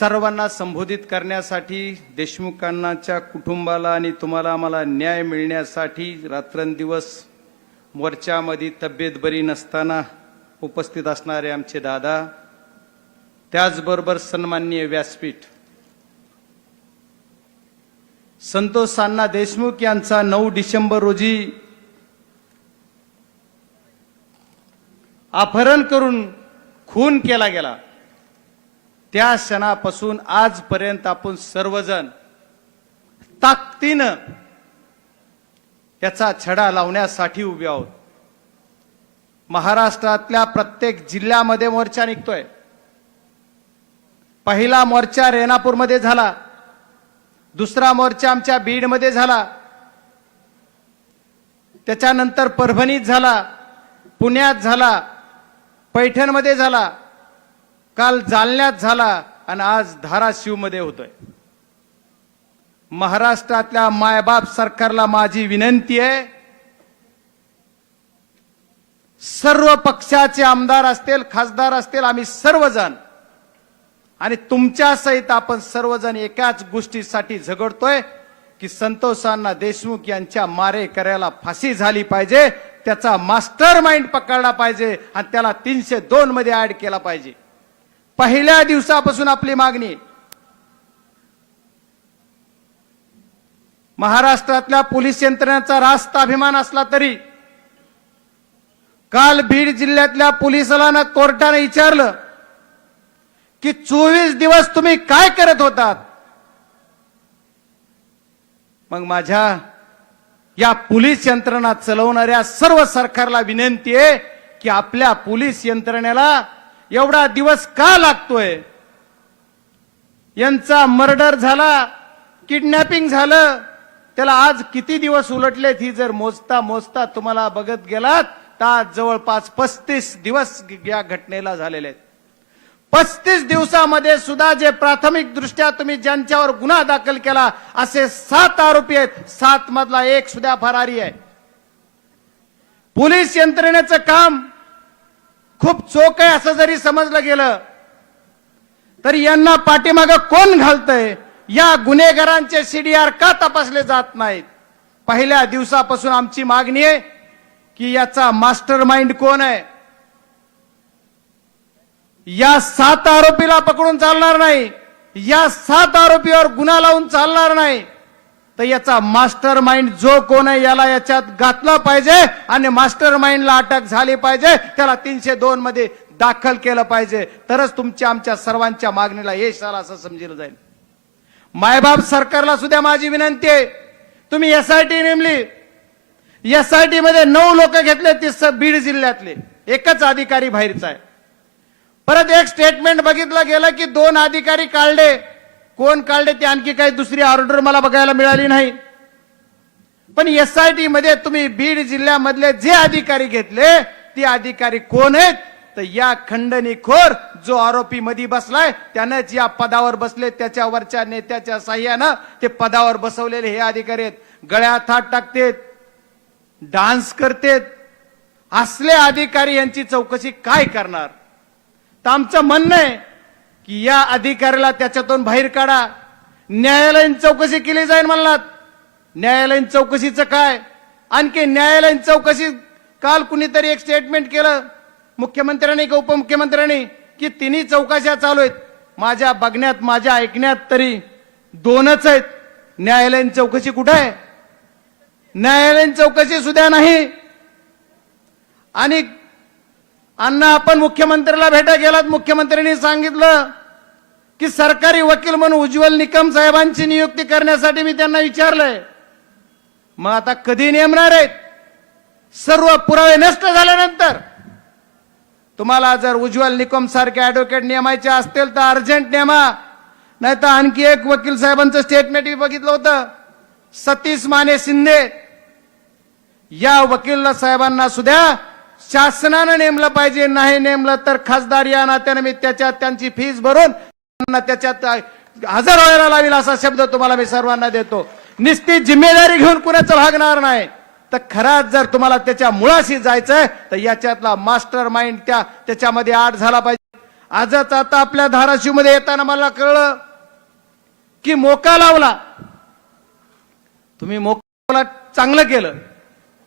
सर्वांना संबोधित करण्यासाठी, देशमुखांच्या कुटुंबाला आणि तुम्हाला आम्हाला न्याय मिळण्यासाठी रात्रंदिवस मोर्चामध्ये तब्येत बरी नसताना उपस्थित असणारे आमचे दादा, त्याचबरोबर सन्माननीय व्यासपीठ संतोष अण्णा देशमुख यांचा 9 डिसेंबर रोजी अपहरण करून खून केला गेला, त्या क्षणापासून आजपर्यंत आपण सर्वजण ताकदीनं याचा छडा लावण्यासाठी उभे आहोत। महाराष्ट्रातल्या प्रत्येक जिल्ह्यामध्ये मोर्चा निघतोय। पहिला मोर्चा रेणापूरमध्ये झाला, दुसरा मोर्चा आमच्या बीडमध्ये झाला, त्याच्यानंतर परभणीत झाला, पुण्यात झाला, पैठणमध्ये झाला, काल जालन्यात झाला आणि आज धाराशिवमध्ये होतोय। महाराष्ट्रातल्या मायबाप सरकारला माझी विनंती आहे, सर्व पक्षाचे आमदार असतील, खासदार असतील, आम्ही सर्वजण आणि तुमच्या सहित आपण सर्वजण एकाच गोष्टीसाठी झगडतोय की संतोष अण्णा देशमुख यांच्या मारेकऱ्याला फाशी झाली पाहिजे, त्याचा मास्टर माइंड पकडला पाहिजे आणि त्याला 302 मध्ये ऍड केला पाहिजे। पहिल्या दिवसापासून आपली मागणी। महाराष्ट्रातल्या पोलीस यंत्रणेचा रास्त अभिमान असला तरी काल बीड जिल्ह्यातल्या पोलिसाला कोर्टाने विचारलं की 24 दिवस तुम्ही काय करत होतात। मग माझ्या या पोलीस यंत्रणा चालवणाऱ्या सर्व सरकारला विनंती आहे की आपल्या पोलीस यंत्रणेला एवढा दिवस का लागतोय। यांचा मर्डर झाला, किडनॅपिंग झालं, त्याला आज किती दिवस उलटलेत ही जर मोजता मोजता तुम्हाला बघत गेलात तर आज जवळपास 35 दिवस या घटनेला झालेले आहेत। 35 दिवसामध्ये सुद्धा जे प्राथमिक दृष्ट्या तुम्ही ज्यांच्यावर गुन्हा दाखल केला असे 7 आरोपी आहेत, 7 मधला एक सुद्धा फरारी आहे। पोलीस यंत्रणेचं काम खूप चोख आहे असं जरी समजलं गेलं तरी यांना पाठीमागे कोण घालतंय, या गुन्हेगारांचे सीडीआर का तपासले जात नाहीत। पहिल्या दिवसापासून आमची मागणी आहे की याचा मास्टर माइंड कोण आहे। या 7 आरोपीला पकडून चालणार नाही, या 7 आरोपीवर गुन्हा लावून चालणार नाही, तर याचा मास्टर माइंड जो कोण आहे याला याच्यात घातला पाहिजे आणि मास्टर माइंडला अटक झाली पाहिजे, त्याला 302 मध्ये दाखल केलं पाहिजे, तरच तुमच्या आमच्या सर्वांच्या मागणीला यश आलं असं समजलं जाईल। मायबाप सरकारला सुद्धा माझी विनंती आहे, तुम्ही एसआयटी नेमली, एसआयटी मध्ये 9 लोक घेतले, ते बीड जिल्ह्यातले, एकच अधिकारी बाहेरचा आहे। परत एक स्टेटमेंट बघितलं गेलं की 2 अधिकारी काढले, कोण काढले ते आणखी काही दुसरी ऑर्डर मला बघायला मिळाली नाही। पण एसआयटी मध्ये तुम्ही बीड जिल्ह्यामधले जे अधिकारी घेतले ते अधिकारी कोण आहेत, तर या खंडणीखोर जो आरोपी मध्ये बसलाय त्यानंच या पदावर बसले, त्याच्यावरच्या नेत्याच्या साह्यानं ते पदावर बसवलेले हे अधिकारी आहेत। गळ्यात हात टाकतेत, डान्स करतेत, असले अधिकारी यांची चौकशी काय करणार। तर आमचं म्हणणं आहे की या अधिकाऱ्याला त्याच्यातून बाहेर काढा, न्यायालयीन चौकशी केली जाईल म्हणलात, न्यायालयीन चौकशीचं काय, आणखी न्यायालयीन चौकशी काल कुणीतरी एक स्टेटमेंट केलं मुख्यमंत्र्यांनी का उपमुख्यमंत्र्यांनी की 3 चौकशा चालू आहेत। माझ्या बघण्यात, माझ्या ऐकण्यात तरी 2च आहेत, न्यायालयीन चौकशी कुठे आहे? न्यायालयीन चौकशी सुद्धा नाही। आणि अण्णा आपण मुख्यमंत्र्याला भेटा गेलात, मुख्यमंत्र्यांनी सांगितलं की सरकारी वकील म्हणून उज्ज्वल निकम साहेबांची नियुक्ती करण्यासाठी मी त्यांना विचारलंय। मग आता कधी नेमणार आहेत? सर्व पुरावे नष्ट झाल्यानंतर? तुम्हाला जर उज्ज्वल निकम सारखे ऍडव्होकेट नेमायचे असतील तर अर्जंट नेमा, नाही तर आणखी एक वकील साहेबांचं स्टेटमेंट मी बघितलं होतं, सतीश माने शिंदे, या वकील साहेबांना सुद्धा शासनानं नेमलं पाहिजे, नाही नेमलं तर खासदार या नात्याने मी त्याच्यात त्यांची फीस भरून त्यांना त्याच्यात हजर व्हायला लावेल असा शब्द तुम्हाला मी सर्वांना देतो। निश्चित जिम्मेदारी घेऊन कुणाचं भागणार नाही, तर खराच जर तुम्हाला त्याच्या मुळाशी जायचंय तर याच्यातला मास्टर माइंड त्याच्यामध्ये आड झाला पाहिजे। आजच आता आपल्या धाराशिव मध्ये येताना मला कळलं की मोका लावला. तुम्ही मोका चांगलं केलं,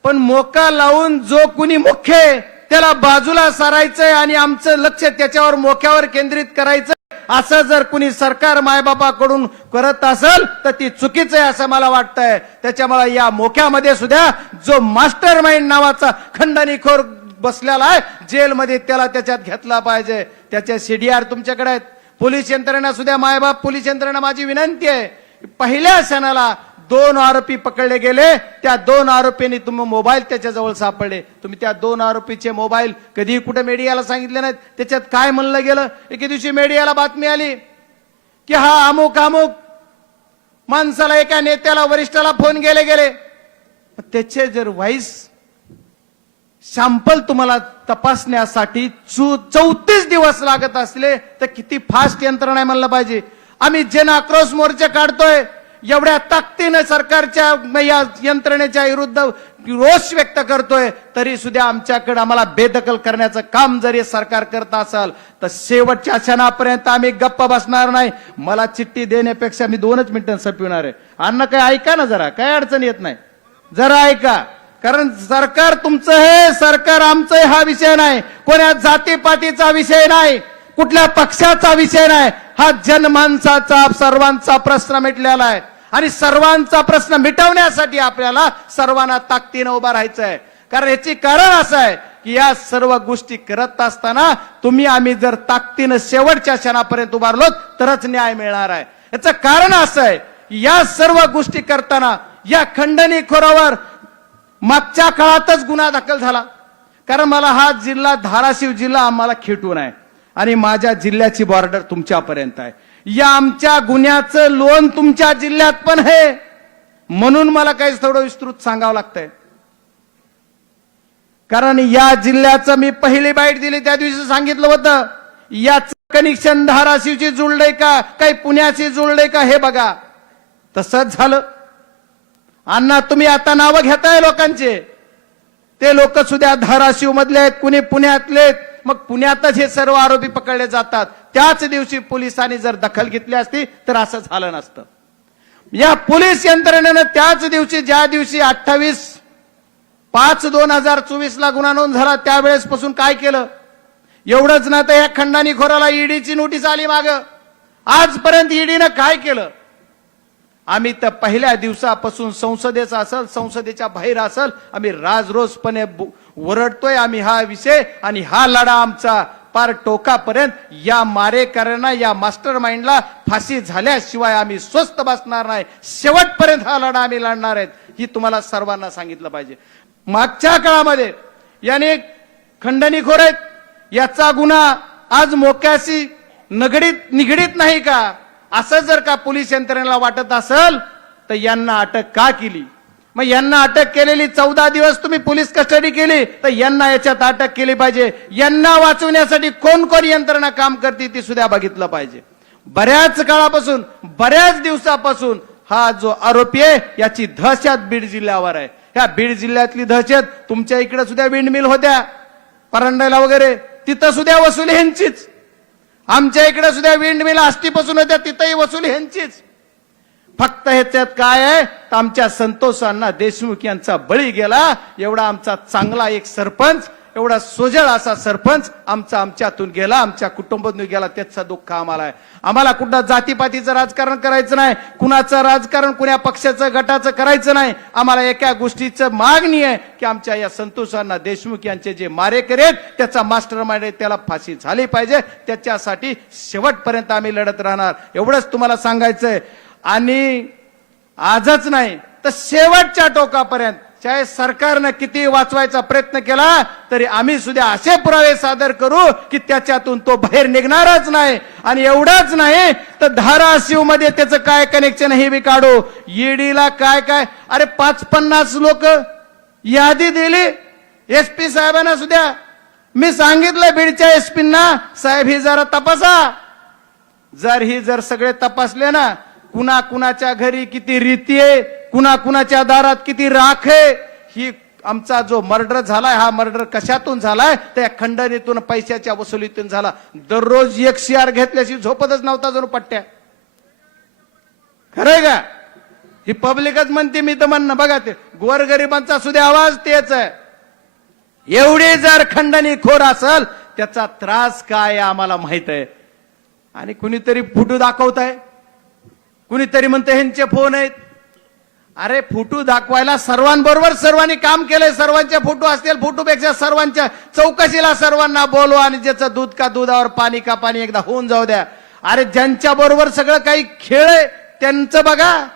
पण मोका लावून जो कुणी मुख्य आहे त्याला बाजूला सारायचंय आणि आमचं लक्ष त्याच्यावर मोक्यावर केंद्रित करायचं, असं जर कुणी सरकार मायबापाकडून करत असेल तर ती चुकीचं आहे असं मला वाटतंय. त्याच्यामुळे या मोक्यामध्ये सुद्धा जो मास्टर माइंड नावाचा खंडणीखोर बसलेला आहे जेलमध्ये, त्याला त्याच्यात घेतला पाहिजे. त्याचे सीडीआर तुमच्याकडे आहेत. पोलीस यंत्रणा सुद्धा, मायबाप पोलीस यंत्रणा, माझी विनंती आहे, पहिल्या क्षणाला 2 आरोपी पकडले गेले. त्या 2 आरोपींनी तुम्ही मोबाईल त्याच्याजवळ सापडले. तुम्ही त्या 2 आरोपीचे मोबाईल कधी कुठे मीडियाला सांगितले नाहीत. त्याच्यात काय म्हणलं गेलं? एके दिवशी मीडियाला बातमी आली की हा अमुक अमुक माणसाला, एका नेत्याला, वरिष्ठाला फोन गेले. त्याचे जर व्हॉइस सॅम्पल तुम्हाला तपासण्यासाठी 34 दिवस लागत असले तर किती फास्ट यंत्रणा आहे म्हणलं पाहिजे. आम्ही जन आक्रोश मोर्चे काढतोय, एवढ्या ताकदीने सरकारच्या या यंत्रणेच्या विरुद्ध रोष व्यक्त करतोय, तरी सुद्धा आमच्याकडे आम्हाला बेदखल करण्याचं काम जरी सरकार करत असेल तर शेवटच्या क्षणापर्यंत आम्ही गप्प बसणार नाही. मला चिठ्ठी देण्यापेक्षा मी 2च मिनिटं संपविणार आहे. अण्णा काय ऐका ना जरा, काय अडचण येत नाही, जरा ऐका. कारण सरकार तुमचं हे, सरकार आमचं हा विषय नाही, कोण्या जातीपातीचा विषय नाही, कुठल्या पक्षाचा विषय नाही. हा जनमानसाचा, सर्वांचा प्रश्न मिटलेला आहे आणि सर्वांचा प्रश्न मिटवण्यासाठी आपल्याला सर्वांना ताकदीनं उभा राहायचं आहे. कारण याची कारण असं आहे की या सर्व गोष्टी करत असताना तुम्ही आम्ही जर ताकदीनं शेवटच्या क्षणापर्यंत उभारलो तरच न्याय मिळणार आहे. याचं कारण असं आहे की या सर्व गोष्टी करताना या खंडणीखोरावर मागच्या काळातच गुन्हा दाखल झाला. कारण मला हा जिल्हा, धाराशिव जिल्हा आम्हाला खेटून आहे आणि माझ्या जिल्ह्याची बॉर्डर तुमच्यापर्यंत आहे. या आमच्या गुन्ह्याचं लोन तुमच्या जिल्ह्यात पण आहे, म्हणून मला काही थोडं विस्तृत सांगावं लागतंय. कारण या जिल्ह्याचं मी पहिली बाईट दिली त्या दिवशी सांगितलं होतं, याचं कनेक्शन धाराशिवची जुळलंय का, काही पुण्याची जुळलंय का हे बघा. तसंच झालं. अण्णा तुम्ही आता नावं घेताय लोकांचे, ते लोक सुद्धा धाराशिव मधले आहेत, कुणी पुण्यातले आहेत. मग पुण्यातच हे सर्व आरोपी पकडले जातात. त्याच दिवशी पोलिसांनी जर दखल घेतली असती तर असं झालं नसतं. या पोलीस यंत्रणेनं त्याच दिवशी, ज्या दिवशी 28/5/2024 ला गुन्हा नोंद झाला, त्यावेळेस पासून काय केलं? एवढंच ना तर या खंडणीखोराला ईडीची नोटीस आली माग. आजपर्यंत ईडीनं काय केलं? आम्ही तर पहिल्या दिवसापासून संसदेचा असेल, संसदेच्या बाहेर असेल, आम्ही राजरोसपणे ओरडतोय आम्ही हा विषय, आणि हा लढा आमचा पार टोकापर्यंत. या मारेकऱ्यांना, या मास्टर माइंडला फाशी झाल्याशिवाय आम्ही स्वस्थ बसणार नाही. शेवटपर्यंत हा लढा आम्ही लढणार आहेत, ही तुम्हाला सर्वांना सांगितलं पाहिजे. मागच्या काळामध्ये याने खंडणीखोर आहेत, याचा गुन्हा आज मोक्याशी निगडीत नाही का, असं जर का पोलीस यंत्रणेला वाटत असेल तर यांना अटक का केली? मग यांना अटक केलेली 14 दिवस तुम्ही पोलीस कस्टडी केली, तर यांना याच्यात अटक केली पाहिजे. यांना वाचवण्यासाठी कोण कोण यंत्रणा काम करते ती सुद्धा बघितलं पाहिजे. बऱ्याच काळापासून, बऱ्याच दिवसापासून हा जो आरोपी आहे याची दहशत बीड जिल्ह्यावर आहे. ह्या बीड जिल्ह्यातली दहशत, तुमच्या इकडे सुद्धा विंडमिल होत्या परंडाला वगैरे, तिथं सुद्धा वसुली ह्यांचीच. आमच्या इकडे सुद्धा विंडमिल आष्टीपासून होत्या, तिथंही वसुली ह्यांचीच. फक्त ह्याच्यात काय आहे, तर आमच्या संतोषांना देशमुख यांचा बळी गेला. एवढा आमचा चांगला एक सरपंच, एवढा सोजळ असा सरपंच आमच्यातून गेला, आमच्या कुटुंबातून गेला. त्याचं दुःख आम्हाला आहे. आम्हाला कुठं जातीपातीचं राजकारण करायचं नाही, कुणाचं राजकारण, कुण्या पक्षाचं, गटाचं करायचं नाही. आम्हाला एका गोष्टीचं मागणी आहे की आमच्या या संतोषांना देशमुख यांचे जे मारेकरी आहेत त्याचा मास्टर माइंड आहे त्याला फाशी झाली पाहिजे. त्याच्यासाठी शेवटपर्यंत आम्ही लढत राहणार, एवढंच तुम्हाला सांगायचंय. आणि आजच नाही तर शेवटच्या टोकापर्यंत, चाहे सरकारनं किती वाचवायचा प्रयत्न केला तरी आम्ही सुद्धा असे पुरावे सादर करू की त्याच्यातून तो बाहेर निघणारच नाही. आणि एवढंच नाही तर धाराशिव मध्ये त्याचं काय कनेक्शन हे बी काढू. ईडीला काय काय, अरे 50 लोक यादी दिली एसपी साहेबांना सुद्धा. मी सांगितलं बीडच्या एसपींना, साहेब ही जरा तपासा. जर सगळे तपासले ना, कुणाच्या घरी किती रीती आहे, कुणाच्या दारात किती राख आहे, ही आमचा जो मर्डर झालाय हा मर्डर कशातून झालाय त्या खंडणीतून पैशाच्या वसुलीतून झाला. दररोज 1 CR घेतल्याशी झोपतच नव्हता जणू पट्ट्या. खरंय का? ही पब्लिकच म्हणते. मी तर म्हणणं बघा ते गोरगरिबांचा सुद्धा आवाज तेच आहे. एवढी जर खंडणी खोर असेल त्याचा त्रास काय आम्हाला माहित आहे. आणि कुणीतरी फोटो दाखवत आहे, कुणीतरी म्हणते ह्यांचे फोन आहेत. अरे फोटो दाखवायला सर्वांबरोबर सर्वांनी काम केलंय. सर्वांचे फोटो असतील. फोटोपेक्षा सर्वांच्या चौकशीला सर्वांना बोलवा आणि ज्याचं दूध का दुधावर पाणी का पाणी एकदा होऊन जाऊ द्या. अरे ज्यांच्या बरोबर सगळं काही खेळ आहे त्यांचं बघा.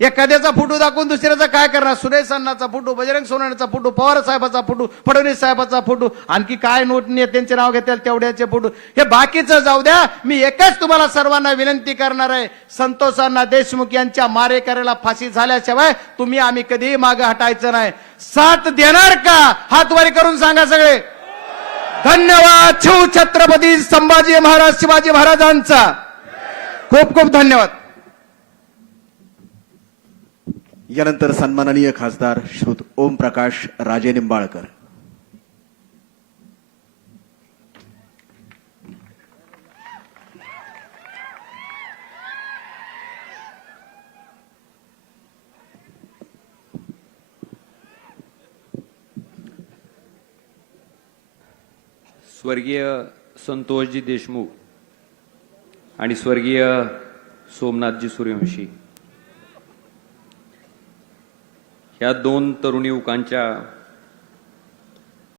एखाद्याचा फोटो दाखवून दुसऱ्याचा काय करणार? सुरेश अण्णाचा फोटो, बजरंग सोनवणेचा फोटो, पवार साहेबाचा फोटो, फडणवीस साहेबाचा फोटो, आणखी काय नोट नेत्यांचे नाव घेतील तेवढ्याचे फोटो. हे बाकीचं जाऊ द्या. मी एकच तुम्हाला सर्वांना विनंती करणार आहे. संतोष अण्णा देशमुख यांच्या मारेकऱ्याला फाशी झाल्याशिवाय तुम्ही आम्ही कधीही मागे हटायचं नाही. साथ देणार का? हातवारी करून सांगा सगळे. धन्यवाद. शिव छत्रपती संभाजी महाराज शिवाजी महाराजांचा खूप खूप धन्यवाद. यानंतर सन्माननीय खासदार श्रीयुत ओमप्रकाश राजे निंबाळकर. स्वर्गीय संतोषजी देशमुख आणि स्वर्गीय सोमनाथजी सूर्यवंशी या 2 तरुण युवकांच्या